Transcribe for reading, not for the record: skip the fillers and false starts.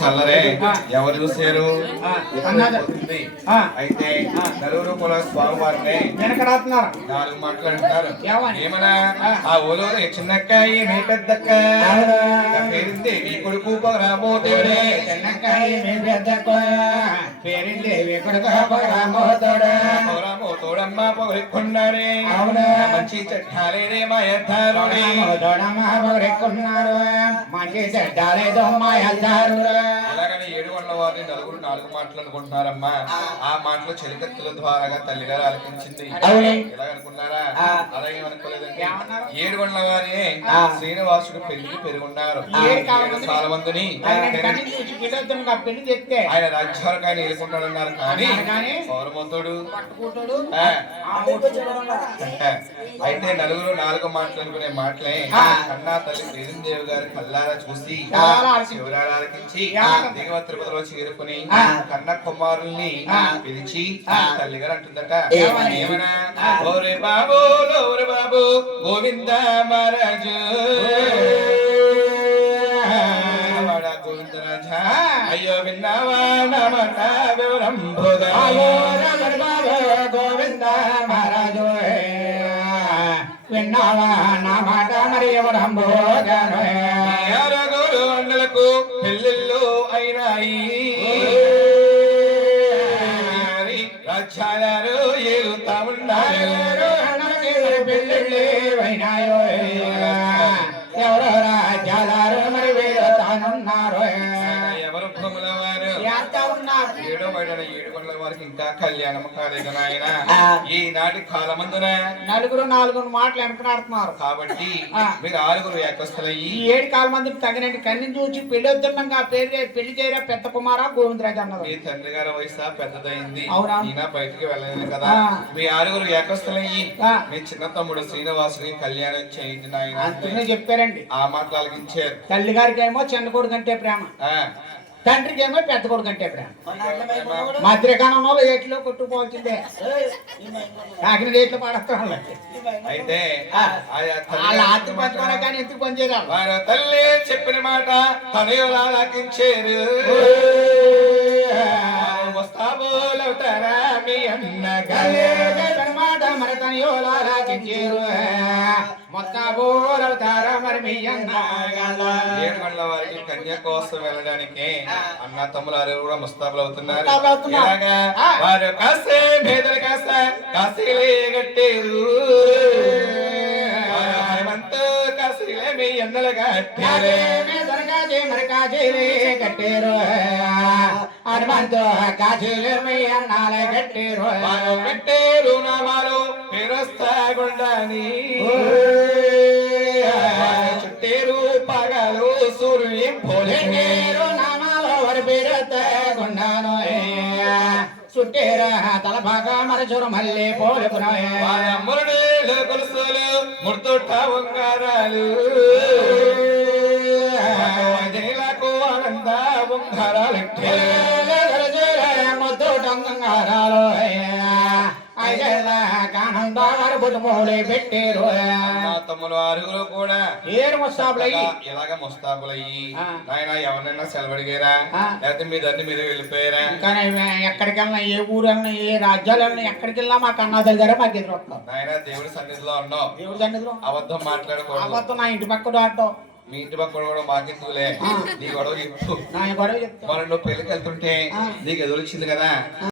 చల్లరే ఎవరు చూసారు అయితే నలుగురు కూడా స్వామివారిని వెనకడాతున్నారు. 4 మాట్లాడుతున్నారు. ఏమన్నా ఆ ఊళ్ళో చిన్నక్కాయి మీ పెద్దక్క పేరుంది నీ కొడుకు రాబోతుడే. చిన్నక్కాయి మీ పెద్దక్క పేరుంది మీ కొడుకు రాబోతోడమ్మ పొగరెక్కున్నాడే. అవునా మంచి చెట్టాలేదే మా యద్దారుడే. పొగరెక్కున్నారు మంచి చెట్టాలేదో మా యద్దారు. అలాగని 7 గంటల వారిని నలుగురు 4 మాటలు అనుకుంటున్నారమ్మా. ఆ మాటలు చెలికత్తుల ద్వారా తల్లిగారు ఆలకించింది. ఎలాగనుకున్నారా? అలాగే అనుకోలేదండి. 7 గంటల వారి శ్రీనివాసుడు పెళ్లికి పెరుగున్నారు. 7 సాల మందిని పెళ్లి చెప్తే ఆయన రాజ్యాలకు ఆయన ఏలుకుంటాడన్నారు. కానీ పౌరమంతుడు అయితే నలుగురు 4 మాటలు అనుకునే మాటలే కన్నా తల్లి శ్రీదేవి గారి కల్లారా చూసి శివరాలు ఆలకించి దిగవ తిరుపతిలో చేరుకుని కన్న కుమారుల్ని పిలిచి తల్లిగారు అంటుందట. ఏమన్నా ఓరే బాబు ఓరే బాబు గోవింద మహారాజు గోవిందరాజా అయ్యో విన్నావా నమట వివరం గోవింద మహారాజు విన్నావా నా మాట మరి ఎవరం భోజనకు పెళ్ళిళ్ళు అయినాయి. రాజ్యాలు ఏలుతా ఉన్నారు. పెళ్ళిళ్ళు అయినాయో ఎవరో రాజ్యాలు మరి వేలుతానున్నారు. ఎవరు భూముల వారు 7 బయట 7 గంటల వారికి ఇంకా కళ్యాణం కాలేదు నాయన. ఈనాటి కాలమందున నలుగురు 4 మాటలు వెనకనాడుతున్నారు. కాబట్టి మీరు 6 ఏకస్థలయ్యి 7 కాల మందికి తగినట్టు కన్ని చూసి పెళ్లి వద్దున్నాక పెళ్లి చేయరా పెద్ద కుమారా గోవిందరాజు అన్నారు. మీ తండ్రి గారి వయసు పెద్దదైంది. అవునా? ఈయన బయటికి వెళ్ళలేదు కదా. మీ 6 ఏకస్థలయ్యి మీ చిన్న తమ్ముడు శ్రీనివాసుని కళ్యాణం చేయండి నాయన అంతనే చెప్పారండి. ఆ మాటలు ఆలకించారు. తల్లి గారికి ఏమో చిన్న కొడుకు అంటే ప్రేమ, తండ్రికి ఏమో పెద్ద కొడుకు అంటే ప్రేమ. మధ్యకాలంలో ఏట్లో కొట్టుకోవాల్సిందే. కాకినాడ ఏట్లో పడతాం. అయితే వాళ్ళ ఆస్తి పంచుకోవాలి కానీ ఎందుకు పనిచేయాలి. వారు తల్లి చెప్పిన మాట తనయులు ఆలకించారు. వస్తాబోలవుతారా మీ అన్న మాట మరి తనయులు ఆలకించారు. మొత్తాబోలవుతారా మరి మీ అన్న 7 గంటల వారికి కన్య కోసం వెళ్ళడానికి అన్న తమ్ములు 6 కూడా ముస్తాబులు అవుతున్నారు. వారు కాస్తే భేదలు కాస్త కాశీలే కట్టేరు. హనుమంతు కాశీలే మీ ఎన్నలు కట్టారు. మరి కాశీలే కట్టారు. హనుమంతు కాశీలే మీ అన్నాలే కట్టారు. కట్టేరు నామాలు పేరొస్తా గుండాని చుట్టేరు పగలు సూర్యుని పోలేరు నామాలు వారి పేరొస్తాను. చుట్టేరా తల బాగా మరచురు మళ్ళీ పోలుకున్నాయి. మురళీలు కొలుసులు ముర్తొట్ట ఉంగారాలు ఆనంద ఉంగారాలు ముద్దుటంగారాలు కానందారు బుధమూలే పెట్టారు. తమ్ములు 6 కూడా 7 ముస్తాబులయ్యి ఇలాగ ముస్తాబులయ్యి నాయన ఎవరినైనా సెలవడిగారా లేకపోతే మీ దాన్ని మీరు వెళ్ళిపోయారా? కానీ ఎక్కడికి వెళ్ళినా ఏ ఊరు వెళ్ళినా ఏ రాజ్యాలు వెళ్ళినా ఎక్కడికి వెళ్ళినా మా కన్నా దగ్గర మాకు ఎదురొస్తాం. నాయన దేవుడి సన్నిధిలో ఉన్నావు. దేవుడి సన్నిధిలో అబద్ధం మాట్లాడకూడదు. అబద్ధం నా ఇంటి పక్క దాటో మీ ఇంటి పక్కన కూడా మాకెందుకులే నీ గొడవ చెప్పు. నా గొడవ చెప్తా. మరి నువ్వు పెళ్లికి వెళ్తుంటే నీకు ఎదురొచ్చింది కదా.